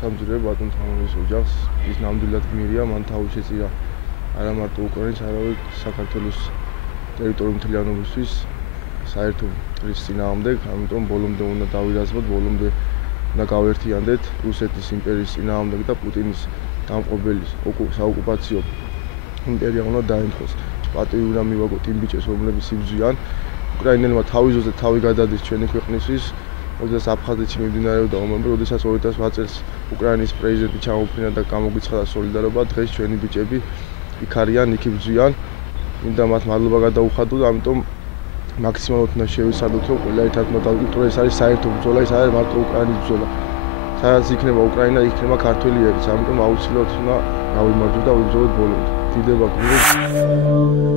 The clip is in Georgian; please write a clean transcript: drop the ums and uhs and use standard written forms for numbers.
მოსამძვრე ბატონ თამარის ოჯახს. ის ნამდვილად გმირია, მან თავი შეწირა არა მარტო უკრაინის, არამედ საქართველოს ტერიტორიული მთლიანობისთვის საერთო მტრის წინააღმდეგ, ამიტომ ბოლომდე უნდა დავირაზმოთ, ბოლომდე უნდა გავერთიანდეთ რუსეთის იმპერიის წინააღმდეგ და პუტინის დამყობელი საოკუპაციო იმპერია უნდა დაემხოს. პატივი უნდა მივაგოთ იმ ბიჭებს, რომლებიც იბრძვიან. უკრაინელმა თავის ძოზე თავი გადადის ჩვენი ქვეყნისთვის, როდესაც აფხაზეთში მიმდინარეობდა ომები, როდესაც 2008 წელს უკრაინის პრეზიდენტი ჩამოფრინა და გამოგვიცხადა სოლიდარობა, დღეს ჩვენი ბიჭები იქ არიან, იქ იბრძვიან. მინდა მათ მადლობა გადაუხადო და ამიტომ მაქსიმალურად უნდა შევიცადოთ, რომ ყველა ერთად უნდა დავკითხოთ, ეს არის საერთო ბრძოლა, ეს არის მარტო უკრაინის ბრძოლა. სადაც იქნება უკრაინა, იქნება ქართველი ერიც, ამიტომ აუცილებლად უნდა გავიმარჯვოთ და ვიბრძოლოთ ბოლომდე. დიდება გმირებს.